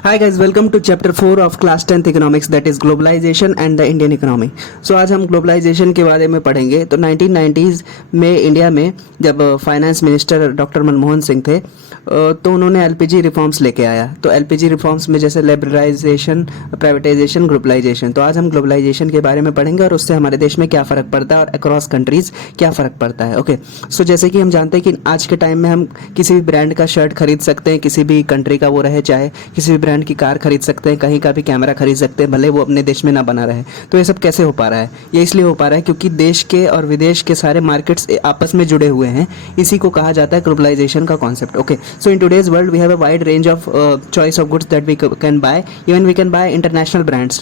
Hi guys, welcome to chapter 4 of class 10th economics, that is globalization and the Indian economy. So आज हम globalisation के बारे में पढ़ेंगे। तो 1990s में इंडिया में जब finance minister doctor Manmohan Singh थे तो उन्होंने एलपीजी रिफॉर्म्स लेके आया। तो एलपीजी रिफॉर्म्स में जैसे लिबरलाइजेशन, प्राइवेटाइजेशन, ग्लोबलाइजेशन। तो आज हम ग्लोबलाइजेशन के बारे में पढ़ेंगे और उससे हमारे देश में क्या फ़र्क पड़ता है और अक्रॉस कंट्रीज़ क्या फ़र्क पड़ता है। ओके, सो जैसे कि हम जानते हैं कि आज के टाइम में हम किसी भी ब्रांड का शर्ट खरीद सकते हैं, किसी भी कंट्री का वो रहे, चाहे किसी भी ब्रांड की कार खरीद सकते हैं, कहीं का भी कैमरा खरीद सकते हैं, भले वो अपने देश में ना बना रहे। तो ये सब कैसे हो पा रहा है? ये इसलिए हो पा रहा है क्योंकि देश के और विदेश के सारे मार्केट्स आपस में जुड़े हुए हैं। इसी को कहा जाता है ग्लोबलाइजेशन का concept. Okay, so in today's world we have a wide range of choice of goods that we can buy. Even we can buy international brands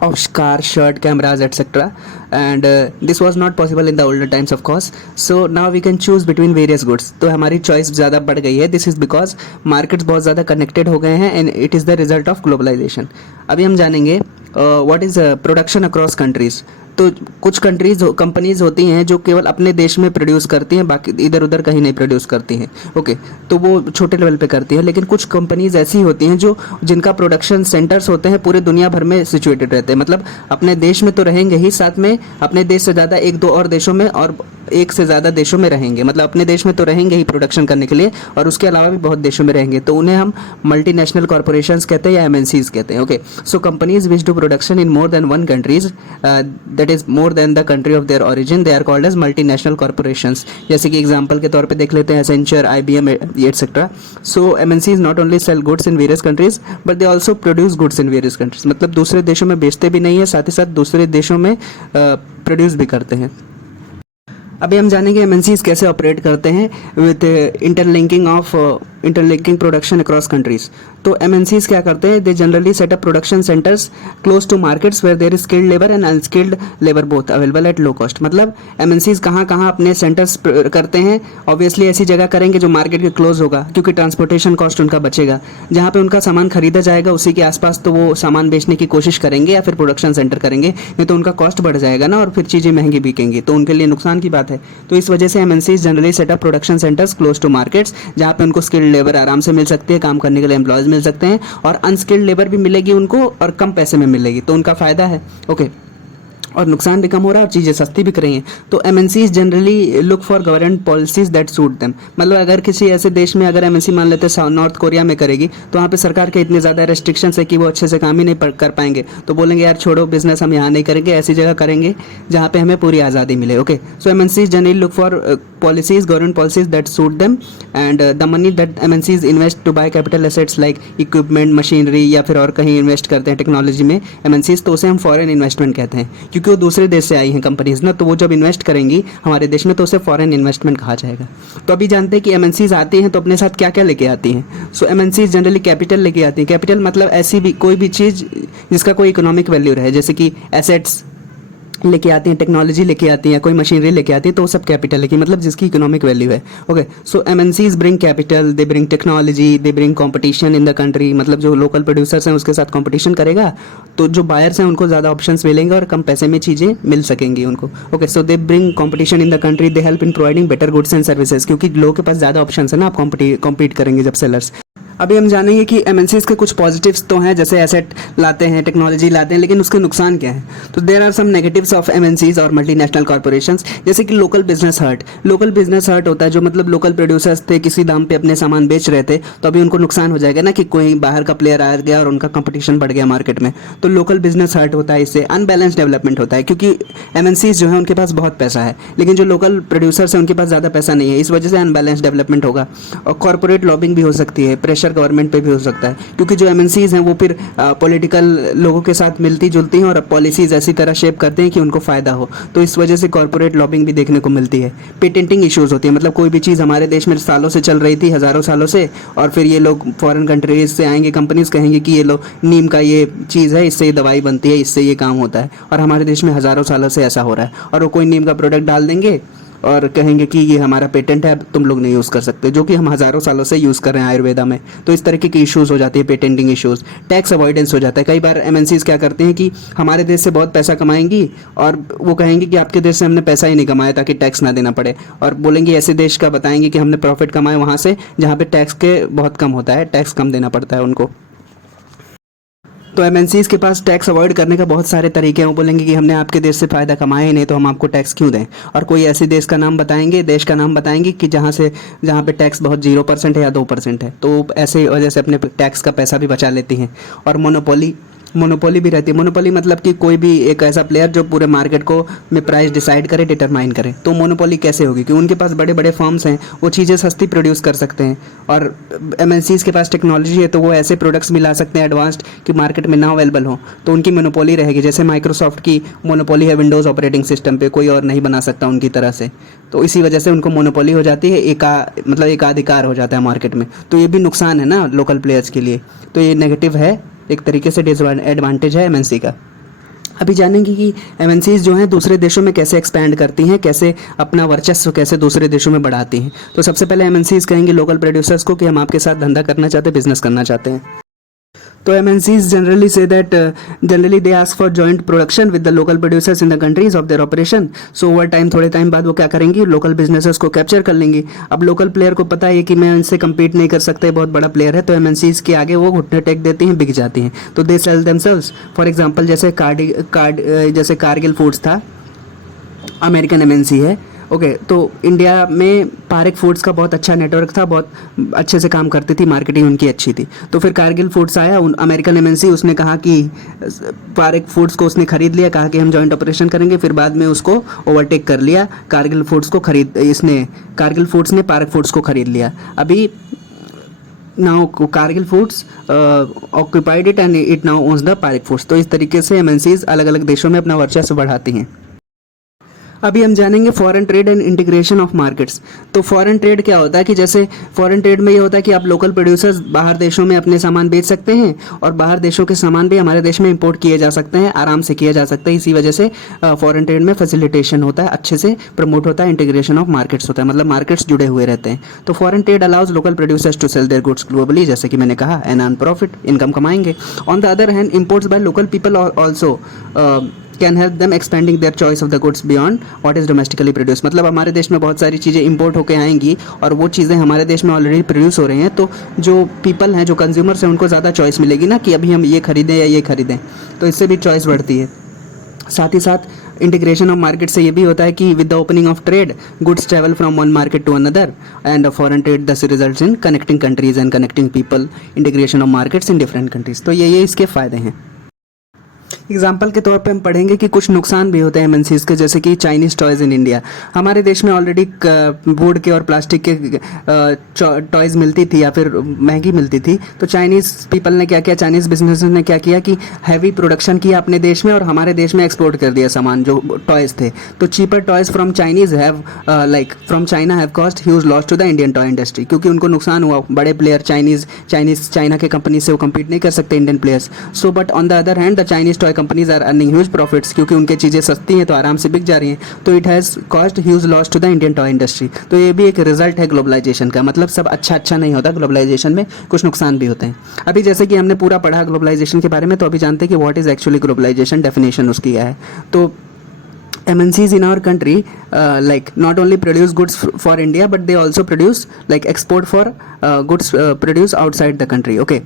of car, shirt, cameras, etc. And this was not possible in the older times, of course. So now we can choose between various goods. तो हमारी choice ज़्यादा बढ़ गई है। This is because markets बहुत ज़्यादा connected हो गए हैं and it is the result of globalisation. अभी हम जानेंगे what is production across countries. तो कुछ कंपनीज होती हैं जो केवल अपने देश में प्रोड्यूस करती हैं, बाकी इधर उधर कहीं नहीं प्रोड्यूस करती हैं। ओके, तो वो छोटे लेवल पे करती हैं। लेकिन कुछ कंपनीज ऐसी होती हैं जो जिनका प्रोडक्शन सेंटर्स होते हैं पूरे दुनिया भर में सिचुएटेड रहते हैं। मतलब अपने देश में तो रहेंगे ही, साथ में अपने देश से ज़्यादा एक दो और देशों में और एक से ज़्यादा देशों में रहेंगे। मतलब अपने देश में तो रहेंगे ही प्रोडक्शन करने के लिए और उसके अलावा भी बहुत देशों में रहेंगे। तो उन्हें हम मल्टीनेशनल कॉर्पोरेशंस कहते हैं या एमएनसीज कहते हैं। Okay, so companies which do production in more than one countries, that is more than the country of their origin, they are called as multinational corporations. जैसे कि एग्जांपल के तौर पे देख लेते हैं Accenture, IBM etcetera. So MNCs not only sell goods in various countries but they also produce goods in various countries. मतलब दूसरे देशों में बेचते भी नहीं है, साथ ही साथ दूसरे देशों में प्रोड्यूस भी करते हैं। अभी हम जानेंगे एमएनसीज कैसे ऑपरेट करते हैं with interlinking production across countries. तो एमएनसीज क्या करते हैं? They generally set up production centres close to markets where there is skilled labour and unskilled labour both available at low cost. मतलब एमएनसीज कहाँ कहाँ अपने सेंटर्स करते हैं? ऑब्वियसली ऐसी जगह करेंगे जो मार्केट के क्लोज होगा, क्योंकि ट्रांसपोर्टेशन कॉस्ट उनका बचेगा। जहाँ पे उनका सामान खरीदा जाएगा उसी के आसपास तो वो सामान बेचने की कोशिश करेंगे या फिर प्रोडक्शन सेंटर करेंगे, नहीं तो उनका कॉस्ट बढ़ जाएगा ना और फिर चीज़ें महंगी बिकेंगी, तो उनके लिए नुकसान की बात है। तो इस वजह से MNCs generally setup production centres close to markets, जहाँ पे उनको स्किल्ड लेबर आराम से मिल सकती है, काम करने के लिए एम्प्लॉयज मिल सकते हैं और अनस्किल्ड लेबर भी मिलेगी उनको और कम पैसे में मिलेगी, तो उनका फ़ायदा है। ओके, और नुकसान भी कम हो रहा है और चीज़ें सस्ती बिक रही हैं। तो MNCs generally look for government policies that suit them. मतलब अगर किसी ऐसे देश में अगर एमएनसी मान लेते हैं नॉर्थ कोरिया में करेगी, तो वहाँ पे सरकार के इतने ज़्यादा रेस्ट्रिक्शंस है कि वो अच्छे से काम ही नहीं कर पाएंगे, तो बोलेंगे यार छोड़ो बिजनेस, हम यहाँ नहीं करेंगे, ऐसी जगह करेंगे जहाँ पे हमें पूरी आज़ादी मिले। Okay, so MNCs generally look for policies, government policies that suit them and the money that MNCs invest to buy capital assets like equipment, machinery या फिर और कहीं इन्वेस्ट करते हैं टेक्नोलॉजी में एमएनसीज, तो उसे हम फॉरेन इन्वेस्टमेंट कहते हैं, क्योंकि वो दूसरे देश से आई हैं कंपनीज ना, तो वो जब इन्वेस्ट करेंगी हमारे देश में तो उसे फॉरेन इन्वेस्टमेंट कहा जाएगा। तो अभी जानते हैं कि एमएनसीज आती हैं तो अपने साथ क्या क्या लेके आती हैं। सो एमएनसीज जनरली कैपिटल लेके आती हैं। कैपिटल मतलब ऐसी भी कोई भी चीज़ जिसका कोई इकोनॉमिक वैल्यू रहे, जैसे कि एसेट्स लेके आती हैं, टेक्नोलॉजी लेके आती हैं, कोई मशीनरी लेके आती है, तो वो सब कैपिटल है कि मतलब जिसकी इकोनॉमिक वैल्यू है। Okay, so MNCs bring capital, they bring technology, they bring competition in the country. मतलब जो लोकल प्रोड्यूसर्स हैं उसके साथ कंपटीशन करेगा तो जो बायर्स हैं उनको ज़्यादा ऑप्शंस मिलेंगे और कम पैसे में चीज़ें मिल सकेंगी उनको। Okay, so they bring competition in the country, they help in providing better goods and services, क्योंकि लोगों के पास ज़्यादा ऑप्शन है ना, आप कॉम्पीट करेंगे जब सेलर्स। अभी हम जानेंगे कि एमएनसीज के कुछ पॉजिटिव्स तो हैं, जैसे एसेट लाते हैं, टेक्नोलॉजी लाते हैं, लेकिन उसके नुकसान क्या हैं? तो there are some negatives of MNCs और मल्टीनेशनल कॉर्पोरेशंस, जैसे कि local business hurt. Local business hurt होता है जो मतलब लोकल प्रोड्यूसर्स थे, किसी दाम पे अपने सामान बेच रहे थे, तो अभी उनको नुकसान हो जाएगा ना कि कोई बाहर का प्लेयर आ गया और उनका कंपटीशन बढ़ गया मार्केट में, तो लोकल बिजनेस हर्ट होता है। इससे अनबैलेंस डेवलपमेंट होता है, क्योंकि एमएनसीज जो है उनके पास बहुत पैसा है, लेकिन जो लोकल प्रोड्यूसर्स हैं उनके पास ज़्यादा पैसा नहीं है, इस वजह से अनबैलेंस डेवलपमेंट होगा। और कॉर्पोरेट लॉबिंग भी हो सकती है, प्रेशर गवर्नमेंट पे भी हो सकता है, क्योंकि जो एमएनसीज हैं वो फिर पॉलिटिकल लोगों के साथ मिलती जुलती हैं और पॉलिसीज ऐसी तरह शेप करते हैं कि उनको फ़ायदा हो, तो इस वजह से कॉर्पोरेट लॉबिंग भी देखने को मिलती है। पेटेंटिंग इश्यूज होती है, मतलब कोई भी चीज़ हमारे देश में सालों से चल रही थी, हज़ारों सालों से, और फिर ये लोग फॉरेन कंट्रीज से आएंगे, कंपनीज कहेंगे कि ये लो नीम का ये चीज़ है, इससे ये दवाई बनती है, इससे ये काम होता है, और हमारे देश में हज़ारों सालों से ऐसा हो रहा है, और वो कोई नीम का प्रोडक्ट डाल देंगे और कहेंगे कि ये हमारा पेटेंट है, तुम लोग नहीं यूज़ कर सकते, जो कि हम हज़ारों सालों से यूज़ कर रहे हैं आयुर्वेदा में। तो इस तरीके की इश्यूज़ हो जाती है, पेटेंटिंग इश्यूज़। टैक्स अवॉइडेंस हो जाता है। कई बार एमएनसीज क्या करते हैं कि हमारे देश से बहुत पैसा कमाएंगी और वो कहेंगे कि आपके देश से हमने पैसा ही नहीं कमाया ताकि टैक्स ना देना पड़े, और बोलेंगे ऐसे देश का बताएंगे कि हमने प्रॉफिट कमाए वहाँ से जहाँ पे टैक्स के बहुत कम होता है, टैक्स कम देना पड़ता है उनको। तो एमएनसीज के पास टैक्स अवॉइड करने का बहुत सारे तरीके हैं। वो बोलेंगे कि हमने आपके देश से फ़ायदा कमाया ही नहीं तो हम आपको टैक्स क्यों दें, और कोई ऐसे देश का नाम बताएंगे, देश का नाम बताएंगे कि जहाँ पे टैक्स बहुत 0% है या 2% है, तो ऐसे वजह से अपने टैक्स का पैसा भी बचा लेती हैं। और मोनोपोली भी रहती है। मोनोपोली मतलब कि कोई भी एक ऐसा प्लेयर जो पूरे मार्केट को में प्राइस डिसाइड करे, डिटरमाइन करे। तो मोनोपोली कैसे होगी कि उनके पास बड़े बड़े फर्म्स हैं, वो चीज़ें सस्ती प्रोड्यूस कर सकते हैं, और एमएनसीज के पास टेक्नोलॉजी है तो वो ऐसे प्रोडक्ट्स मिला सकते हैं एडवांस्ड कि मार्केट में ना अवेलेबल हो, तो उनकी मोनोपोली रहेगी। जैसे माइक्रोसॉफ्ट की मोनोपोली है विंडोज़ ऑपरेटिंग सिस्टम पे, कोई और नहीं बना सकता उनकी तरह से। तो इसी वजह से उनको मोनोपोली हो जाती है, मतलब एकाधिकार हो जाता है मार्केट में। तो ये भी नुकसान है ना लोकल प्लेयर्स के लिए, तो ये नेगेटिव है, एक तरीके से डिसएडवांटेज है एमएनसी का। अभी जानेंगे कि एमएनसीज जो हैं दूसरे देशों में कैसे एक्सपैंड करती हैं, कैसे अपना वर्चस्व कैसे दूसरे देशों में बढ़ाती हैं। तो सबसे पहले एमएनसीज कहेंगे लोकल प्रोड्यूसर्स को कि हम आपके साथ धंधा करना चाहते हैं, बिजनेस करना चाहते हैं। तो MNCs generally say that generally they ask for joint production with the local producers in the countries of their operation. So over time, थोड़े टाइम बाद वो क्या करेंगी, लोकल बिजनेसेस को कैप्चर कर लेंगी। अब लोकल प्लेयर को पता है कि मैं इनसे कम्पीट नहीं कर सकता, बहुत बड़ा प्लेयर है, तो MNCs के आगे वो घुटने टेक देती हैं, बिक जाती हैं। तो they sell themselves. For example जैसे जैसे कारगिल फूड्स था, अमेरिकन MNC है, ओके। तो इंडिया में पारेख फूड्स का बहुत अच्छा नेटवर्क था, बहुत अच्छे से काम करती थी, मार्केटिंग उनकी अच्छी थी। तो फिर कारगिल फूड्स आया, अमेरिकन MNC, उसने कहा कि पारेख फूड्स को उसने खरीद लिया, कहा कि हम जॉइंट ऑपरेशन करेंगे। फिर बाद में उसको ओवरटेक कर लिया, कारगिल फूड्स ने पारेख फूड्स को खरीद लिया। अभी now Kargil foods occupied it and it now owns the Parekh foods. तो इस तरीके से MNCs अलग अलग देशों में अपना वर्चस्व बढ़ाती हैं। अभी हम जानेंगे foreign trade and integration of markets. तो फॉरेन ट्रेड क्या होता है कि जैसे फॉरेन ट्रेड में ये होता है कि आप लोकल प्रोड्यूसर्स बाहर देशों में अपने सामान बेच सकते हैं, और बाहर देशों के सामान भी हमारे देश में इंपोर्ट किए जा सकते हैं, आराम से किया जा सकता है। इसी वजह से फॉरेन ट्रेड में फैसिलिटेशन होता है, अच्छे से प्रमोट होता है, इंटीग्रेशन ऑफ मार्केट्स होता है, मतलब मार्केट्स जुड़े हुए रहते हैं। तो foreign trade allows local producers to sell their goods globally, जैसे कि मैंने कहा, एंड अर्न प्रॉफिट, इनकम कमाएंगे। On the other hand imports by local people also can help them expending their choice of the goods beyond what is domestically produce. मतलब हमारे देश में बहुत सारी चीज़ें इंपोर्ट होकर आएंगी और वो चीज़ें हमारे देश में ऑलरेडी प्रोड्यूस हो रही हैं, तो जो पीपल हैं, जो कंज्यूमर्स हैं, उनको ज़्यादा चॉइस मिलेगी ना कि अभी हम ये खरीदें या ये खरीदें, तो इससे भी चॉइस बढ़ती है। साथ ही साथ इंटीग्रेशन ऑफ मार्केट से ये भी होता है कि with the opening of trade goods travel from one market to another, and foreign trade thus results in connecting countries and connecting people, integration of markets in different countries. तो ये इसके फ़ायदे हैं। एग्जाम्पल के तौर पे हम पढ़ेंगे कि कुछ नुकसान भी होते हैं MNCs के, जैसे कि चाइनीज़ टॉयज़ इन इंडिया। हमारे देश में ऑलरेडी वुड के और प्लास्टिक के टॉयज़ मिलती थी या फिर महंगी मिलती थी, तो चाइनीज़ पीपल ने क्या किया, चाइनीज़ बिजनेस ने क्या किया कि हैवी प्रोडक्शन किया अपने देश में और हमारे देश में एक्सपोर्ट कर दिया सामान, जो टॉयज़ थे। तो cheaper toys from Chinese have from China have cost huge loss to the Indian toy industry, क्योंकि उनको नुकसान हुआ। बड़े प्लेयर चाइना के कंपनी से वो कम्पीट नहीं कर सकते Indian players. So but on the other hand the Chinese toy companies are earning huge profits, क्योंकि उनके चीज़ें सस्ती हैं तो आराम से बिक जा रही हैं। तो it has cost huge loss to the Indian toy industry. तो ये भी एक रिजल्ट है ग्लोबलाइजेशन का। मतलब सब अच्छा नहीं होता, ग्लोबलाइजेशन में कुछ नुकसान भी होते हैं। अभी जैसे कि हमने पूरा पढ़ा ग्लोबलाइजेशन के बारे में, तो अभी जानते हैं कि what is actually globalisation, definition उसकी क्या है। तो MNCs in our country not only produce goods for India, but they also produce export for goods produced outside the country. Okay.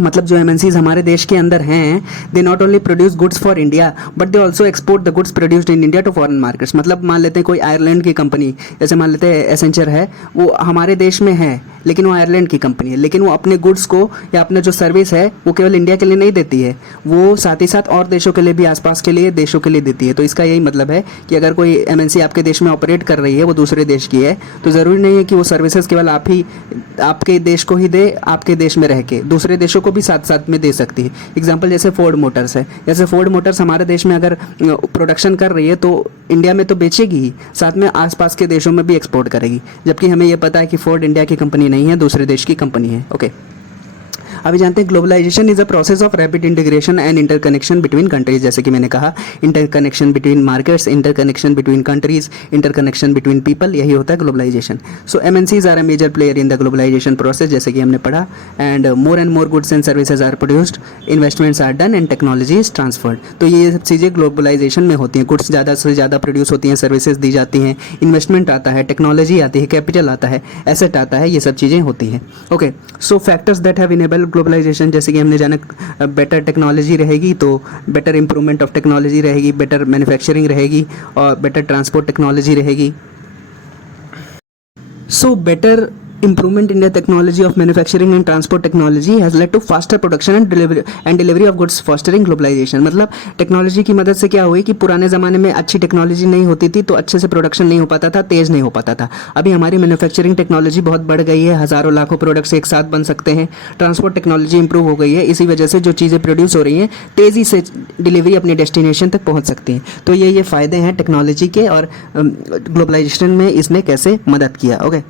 मतलब जो MNCs हमारे देश के अंदर हैं, they not only produce goods for India but they also export the goods produced in India to foreign markets. मतलब मान लेते हैं कोई आयरलैंड की कंपनी, जैसे मान लेते हैं एसेंचर है, वो हमारे देश में है लेकिन वो आयरलैंड की कंपनी है, लेकिन वो अपने गुड्स को या अपने जो सर्विस है वो केवल इंडिया के लिए नहीं देती है, वो साथ ही साथ और देशों के लिए भी, आसपास के लिए देशों के लिए देती है। तो इसका यही मतलब है कि अगर कोई MNC आपके देश में ऑपरेट कर रही है, वो दूसरे देश की है, तो ज़रूरी नहीं है कि वो सर्विसेज केवल आपके देश को ही दे, आपके देश में रह के दूसरे देशों को भी साथ साथ में दे सकती है। एग्जाम्पल जैसे फोर्ड मोटर्स है, जैसे फोर्ड मोटर्स हमारे देश में अगर प्रोडक्शन कर रही है तो इंडिया में तो बेचेगी ही, साथ में आसपास के देशों में भी एक्सपोर्ट करेगी, जबकि हमें यह पता है कि फोर्ड इंडिया की कंपनी नहीं है, दूसरे देश की कंपनी है। ओके। अभी जानते हैं globalisation is a process of rapid integration and interconnection between countries. जैसे कि मैंने कहा, interconnection between markets, interconnection between countries, interconnection between people, यही होता है globalisation. So MNCs are a major player in the globalisation process, जैसे कि हमने पढ़ा, and more goods and services are produced, investments are done and technology is transferred. तो ये सब चीज़ें ग्लोबलाइजेशन में होती हैं। गुड्स ज़्यादा से ज़्यादा प्रोड्यूस होती हैं, सर्विसेज दी जाती हैं, इन्वेस्टमेंट आता है, टेक्नोलॉजी आती है, कैपिटल आता है, एसेट आता है, ये सब चीज़ें होती हैं। Okay. So factors that have enable globalisation, जैसे कि हमने जाना, बेटर टेक्नोलॉजी रहेगी तो बेटर इंप्रूवमेंट ऑफ टेक्नोलॉजी रहेगी, बेटर मैन्युफैक्चरिंग रहेगी और बेटर ट्रांसपोर्ट टेक्नोलॉजी रहेगी. So better improvement in the technology of manufacturing and transport technology has led to faster production and delivery of goods, fostering globalization. मतलब technology की मदद से क्या हुई कि पुराने ज़माने में अच्छी टेक्नोलॉजी नहीं होती थी तो अच्छे से प्रोडक्शन नहीं हो पाता था, तेज़ नहीं हो पाता था. अभी हमारी मैन्युफैक्चरिंग टेक्नोलॉजी बहुत बढ़ गई है, हज़ारों लाखों प्रोडक्ट्स एक साथ बन सकते हैं. ट्रांसपोर्ट टेक्नोलॉजी इंप्रूव हो गई है, इसी वजह से जो चीज़ें प्रोड्यूस हो रही हैं तेज़ी से डिलीवरी अपनी डेस्टिनेशन तक पहुँच सकती हैं. तो ये फ़ायदे हैं टेक्नोलॉजी के और ग्लोबलाइजेशन में इसने कैसे मदद किया. ओके,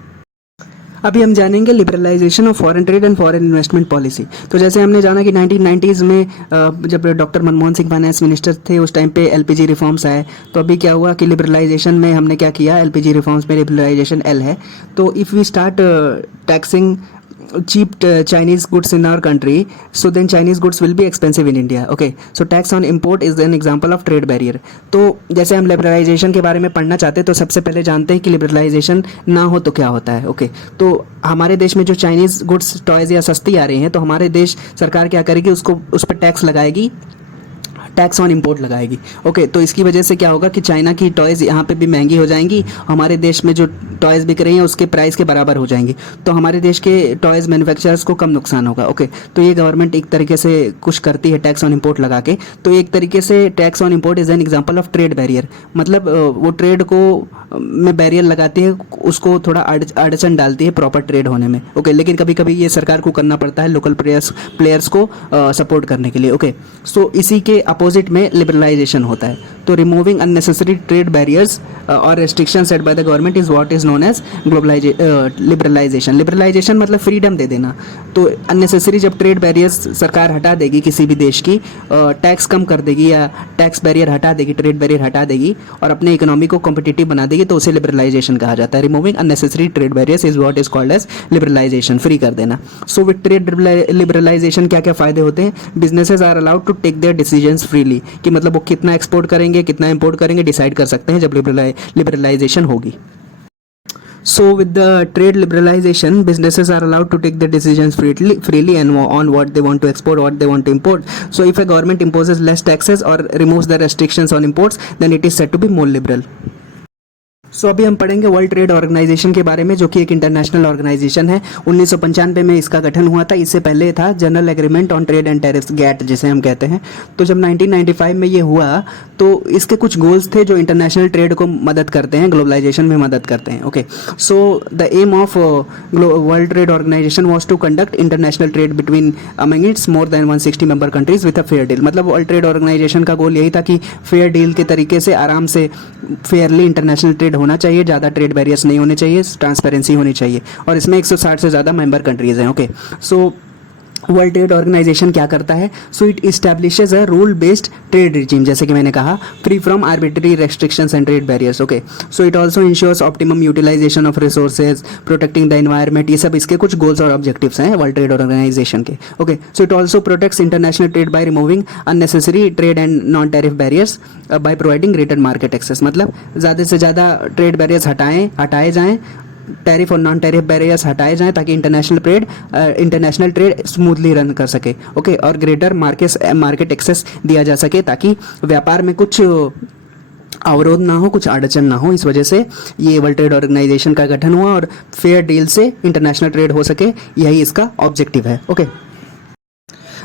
अभी हम जानेंगे liberalisation of foreign trade and foreign investment policy. तो जैसे हमने जाना कि 1990s में जब doctor Manmohan Singh finance minister थे उस टाइम पे एलपीजी रिफॉर्म्स आए. तो अभी क्या हुआ कि लिबरलाइजेशन में हमने क्या किया, एलपीजी रिफॉर्म्स में लिबरलाइजेशन एल है. तो if we start taxing cheap Chinese goods in our country, so then Chinese goods will be expensive in India. Okay, so tax on import is an example of trade barrier. तो जैसे हम liberalisation के बारे में पढ़ना चाहते हैं तो सबसे पहले जानते हैं कि लिबरलाइजेशन ना हो तो क्या होता है. ओके, तो हमारे देश में जो चाइनीज़ गुड्स टॉयज़ या सस्ती आ रही हैं तो हमारे देश सरकार क्या करेगी, उसको उस पर टैक्स लगाएगी, टैक्स ऑन इंपोर्ट लगाएगी. ओके, तो इसकी वजह से क्या होगा कि चाइना की टॉयज़ यहाँ पे भी महंगी हो जाएंगी, हमारे देश में जो टॉयज़ बिक रही हैं उसके प्राइस के बराबर हो जाएंगी. तो हमारे देश के टॉयज़ मैन्युफैक्चरर्स को कम नुकसान होगा. ओके, तो ये गवर्नमेंट एक तरीके से कुछ करती है टैक्स ऑन इंपोर्ट लगा के. तो एक तरीके से tax on import is an example of trade barrier. मतलब वो ट्रेड को में बैरियर लगाती है, उसको थोड़ा अड़चन डालती है प्रॉपर ट्रेड होने में. ओके, लेकिन कभी कभी ये सरकार को करना पड़ता है लोकल प्लेयर्स को सपोर्ट करने के लिए. ओके, सो इसी के अपोजिट में लिबरलाइजेशन होता है. तो रिमूविंग अननेसेसरी ट्रेड बैरियर्स और restriction set by the government is what is known as liberalisation. Liberalisation मतलब फ्रीडम दे देना. तो अननेसेसरी जब ट्रेड बैरियर्स सरकार हटा देगी किसी भी देश की, टैक्स कम कर देगी या टैक्स बैरियर हटा देगी, ट्रेड बैरियर हटा देगी और अपने इकोनॉमी को कॉम्पिटिटिव बना देगी, तो उसे लिबरलाइजेशन कहा जाता है. Removing unnecessary trade barriers is what is called as liberalisation, free कर देना. सो विद ट्रेड लिबरलाइजेशन क्या क्या फ़ायदे होते हैं? Businesses are allowed to take their decisions freely, कि मतलब वो कितना एक्सपोर्ट करेंगे कितना इंपोर्ट करेंगे डिसाइड कर सकते हैं जब लिबरलाइजेशन होगी. So with the trade liberalization, businesses are allowed to take the decisions freely and on what they want to export, what they want to import. So if a government imposes less taxes or removes the restrictions on imports, then it is said to be more liberal. सो अभी हम पढ़ेंगे world trade organisation के बारे में, जो कि एक international organisation है. 1995 में इसका गठन हुआ था. इससे पहले था general agreement on trade and tariffs, GATT जिसे हम कहते हैं. तो जब 1995 में ये हुआ तो इसके कुछ गोल्स थे जो इंटरनेशनल ट्रेड को मदद करते हैं, ग्लोबलाइजेशन में मदद करते हैं. Okay, so the aim of World trade Organisation was to conduct international trade between among its more than 160 member countries with a fair deal. मतलब वर्ल्ड ट्रेड ऑर्गेनाइजेशन का गोल यही था कि फेयर डील के तरीके से आराम से फेयरली इंटरनेशनल ट्रेड होना चाहिए, ज़्यादा ट्रेड बैरियर्स नहीं होने चाहिए, ट्रांसपेरेंसी होनी चाहिए. और इसमें 160 से ज़्यादा मेंबर कंट्रीज़ हैं. Okay, so world trade organisation क्या करता है? So it establishes a rule based trade regime, जैसे कि मैंने कहा, free from arbitrary restrictions and trade barriers. Okay, so it also ensures optimum utilisation of resources, protecting the environment. ये सब इसके कुछ गोल्स और ऑब्जेक्टिव्स हैं वर्ल्ड ट्रेड ऑर्गेनाइजेशन के. Okay, so it also protects international trade by removing unnecessary trade and non tariff barriers by providing greater market access. मतलब ज़्यादा से ज़्यादा ट्रेड बैरियर्स हटाए जाएँ, टैरिफ और नॉन टैरिफ बैरियर्स हटाए जाएं ताकि इंटरनेशनल ट्रेड स्मूथली रन कर सके. ओके, और ग्रेटर मार्केट एक्सेस दिया जा सके ताकि व्यापार में कुछ अवरोध ना हो, कुछ अड़चन ना हो. इस वजह से ये वर्ल्ड ट्रेड ऑर्गेनाइजेशन का गठन हुआ और फेयर डील से इंटरनेशनल ट्रेड हो सके, यही इसका ऑब्जेक्टिव है. ओके,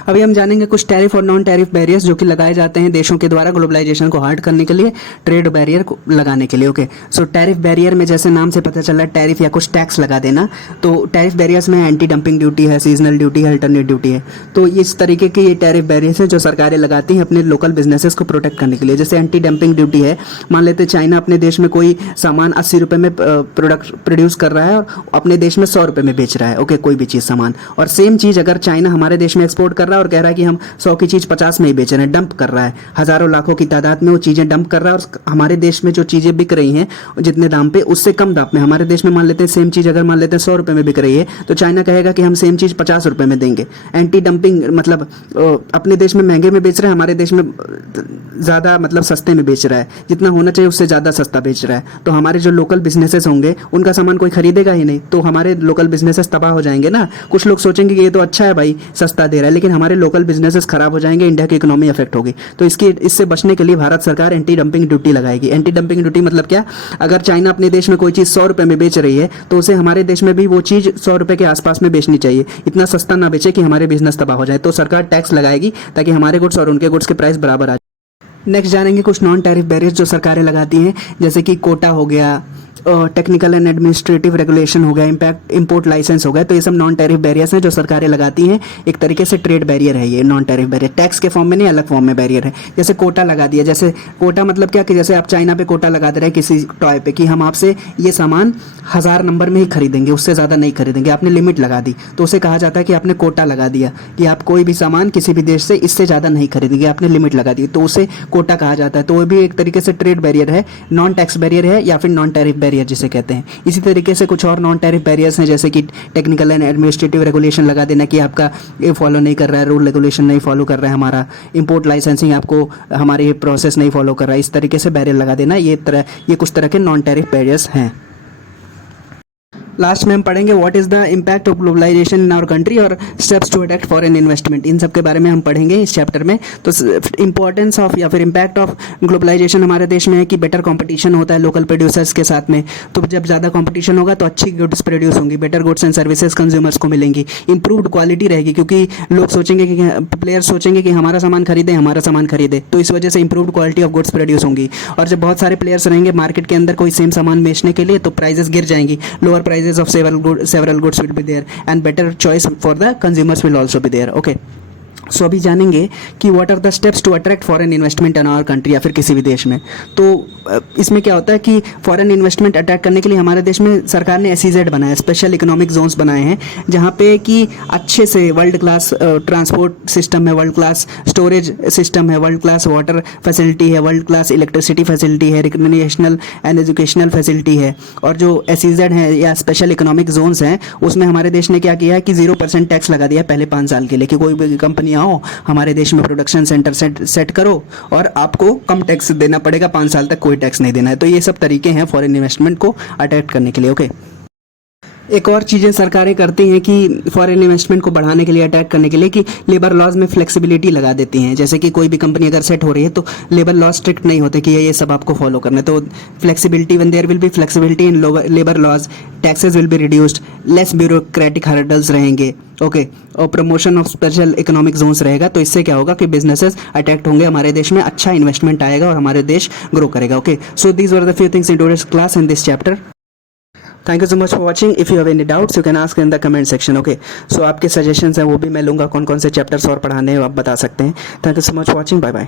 अभी हम जानेंगे कुछ टैरिफ और नॉन टैरिफ बैरियर्स जो कि लगाए जाते हैं देशों के द्वारा ग्लोबलाइजेशन को हार्ड करने के लिए, ट्रेड बैरियर को लगाने के लिए. ओके, सो टैरिफ बैरियर में जैसे नाम से पता चल रहा है टैरिफ या कुछ टैक्स लगा देना. तो टैरिफ बैरियर्स में एंटी डंपिंग ड्यूटी है, सीजनल ड्यूटी है, अल्टरनेट ड्यूटी है. तो इस तरीके के ये टैरिफ बैरियर्स हैं जो सरकारें लगाती हैं अपने लोकल बिजनेसेस को प्रोटेक्ट करने के लिए. जैसे एंटी डंपिंग ड्यूटी है, मान लेते चाइना अपने देश में कोई सामान 80 रुपये में प्रोड्यूस कर रहा है और अपने देश में 100 रुपये में बेच रहा है. ओके, कोई भी चीज़ सामान, और सेम चीज़ अगर चाइना हमारे देश में एक्सपोर्ट कर रहा है रहा है और कह रहा है कि हम 100 की चीज़ 50 में ही बेच रहे हैं, डंप कर रहा है, हज़ारों लाखों की तादाद में वो चीज़ें डंप कर रहा है। और हमारे देश में जो चीज़ें बिक रही हैं जितने दाम पे, उससे कम दाम में हमारे देश में मान लेते हैं सेम चीज़ अगर मान लेते हैं 100 रुपये में बिक रही है, तो चाइना कहेगा कि हम सेम चीज़ 50 रुपये में देंगे। एंटी डंपिंग मतलब अपने देश में महंगे में बेच रहा है, हमारे देश में ज़्यादा मतलब सस्ते में बेच रहा है, जितना होना चाहिए उससे ज़्यादा सस्ता बेच रहा है। तो हमारे जो लोकल बिजनेसेस होंगे उनका सामान कोई खरीदेगा ही नहीं, तो हमारे लोकल बिजनेसेस तबाह हो जाएंगे ना। कुछ लोग सोचेंगे कि ये तो अच्छा है भाई, सस्ता दे रहा है, लेकिन हमारे लोकल बिजनेसेस खराब हो जाएंगे, इंडिया की इकोनॉमी अफेक्ट होगी। तो इससे बचने के लिए भारत सरकार एंटी डंपिंग ड्यूटी लगाएगी। एंटी डंपिंग ड्यूटी मतलब क्या? अगर चाइना अपने देश में कोई चीज़ 100 रुपये में बेच रही है तो उसे हमारे देश में भी वो चीज़ 100 रुपये के आसपास में बेचनी चाहिए, इतना सस्ता ना बेचे कि हमारे बिजनेस तबाह हो जाए। तो सरकार टैक्स लगाएगी ताकि हमारे गुड्स और उनके गुड्स के प्राइस बराबर आ जाए। नेक्स्ट जानेंगे कुछ नॉन टैरिफ बैरियर्स जो सरकारें लगाती हैं, जैसे कि कोटा हो गया, टेक्निकल एंड एडमिनिस्ट्रेटिव रेगुलेशन हो गया, इंपोर्ट लाइसेंस हो गया। तो ये सब नॉन टैरिफ बैरियर्स हैं जो सरकारें लगाती हैं। एक तरीके से ट्रेड बैरियर है ये नॉन टैरिफ बैरियर, टैक्स के फॉर्म में नहीं, अलग फॉर्म में बैरियर है। जैसे कोटा लगा दिया, जैसे कोटा मतलब क्या कि जैसे आप चाइना पे कोटा लगा दे रहे हैं किसी टॉय पे कि हम आपसे ये सामान 1000 नंबर में ही खरीदेंगे, उससे ज़्यादा नहीं खरीदेंगे, आपने लिमिट लगा दी, तो उसे कहा जाता है कि आपने कोटा लगा दिया कि आप कोई भी सामान किसी भी देश से इससे ज़्यादा नहीं खरीदेंगे, आपने लिमिट लगा दी, तो उसे कोटा कहा जाता है। तो वो भी एक तरीके से ट्रेड बैरियर है, नॉन टैक्स बैरियर है या फिर नॉन टैरिफ बैरियर जिसे कहते हैं। इसी तरीके से कुछ और नॉन टैरिफ बैरियर्स हैं, जैसे कि टेक्निकल एंड एडमिनिस्ट्रेटिव रेगुलेशन लगा देना कि आपका ये फॉलो नहीं कर रहा है, रूल रेगुलेशन नहीं फॉलो कर रहा है, हमारा इंपोर्ट लाइसेंसिंग आपको हमारी प्रोसेस नहीं फॉलो कर रहा है, इस तरीके से बैरियर लगा देना। ये कुछ तरह के नॉन टैरिफ बैरियर्स हैं। लास्ट में हम पढ़ेंगे what is the impact of globalisation in our country और steps to attract foreign investment, इन सब के बारे में हम पढ़ेंगे इस चैप्टर में। तो इंपॉर्टेंस ऑफ या फिर इम्पैक्ट ऑफ ग्लोबलाइजेशन हमारे देश में है कि बेटर कंपटीशन होता है लोकल प्रोड्यूसर्स के साथ में। तो जब ज़्यादा कंपटीशन होगा तो अच्छी गुड्स प्रोड्यूस होंगी, better goods and services consumers को मिलेंगी, इंप्रूव्ड क्वालिटी रहेगी, क्योंकि लोग सोचेंगे कि प्लेयर्स सोचेंगे कि हमारा सामान खरीदे, हमारा सामान खरीदे, तो इस वजह से improved quality of goods produce होंगी। और जब बहुत सारे प्लेयर्स रहेंगे मार्केट के अंदर कोई सेम सामान बेचने के लिए, तो प्राइजेस गिर जाएंगी, lower prices of several goods will be there and better choice for the consumers will also be there. Okay, so अभी जानेंगे कि what are the steps to attract foreign investment in our country या फिर किसी भी देश में। तो इसमें क्या होता है कि फॉरेन इन्वेस्टमेंट अट्रैक्ट करने के लिए हमारे देश में सरकार ने SEZ बनाया, स्पेशल इकोनॉमिक जोन्स बनाए हैं, जहाँ पे कि अच्छे से वर्ल्ड क्लास ट्रांसपोर्ट सिस्टम है, वर्ल्ड क्लास स्टोरेज सिस्टम है, वर्ल्ड क्लास वाटर फैसिलिटी है, वर्ल्ड क्लास इलेक्ट्रिसिटी फैसिलिटी है, रिक्रिएशनल एंड एजुकेशनल फैसिलिटी है। और जो SEZ है या स्पेशल इकोनॉमिक जोन्स हैं, उसमें हमारे देश ने क्या किया है कि 0% टैक्स लगा दिया पहले 5 साल के लिए कि कोई भी कंपनी आओ हमारे देश में प्रोडक्शन सेंटर सेट करो और आपको कम टैक्स देना पड़ेगा, 5 साल तक कोई टैक्स नहीं देना है। तो ये सब तरीके हैं फॉरेन इन्वेस्टमेंट को अट्रैक्ट करने के लिए। ओके, एक और चीज़ें सरकारें करती हैं कि फॉरेन इन्वेस्टमेंट को बढ़ाने के लिए, अट्रैक्ट करने के लिए, कि लेबर लॉज में फ्लेक्सिबिलिटी लगा देती हैं। जैसे कि कोई भी कंपनी अगर सेट हो रही है तो लेबर लॉज स्ट्रिक्ट नहीं होते कि ये सब आपको फॉलो करना है। तो flexibility, when there will be flexibility in labour laws, taxes will be reduced, less bureaucratic hurdles रहेंगे। ओके, और promotion of special economic zones रहेगा। तो इससे क्या होगा कि बिजनेसेस अट्रैक्ट होंगे हमारे देश में, अच्छा इन्वेस्टमेंट आएगा और हमारे देश ग्रो करेगा। Okay, so these were the few things in today's class in this chapter. Thank you so much for watching. If you have any doubts you can ask in the comment section. Okay, so आपके suggestions हैं वो भी मैं लूँगा, कौन कौन से chapters और पढ़ाने हैं आप बता सकते हैं। Thank you so much for watching, bye bye.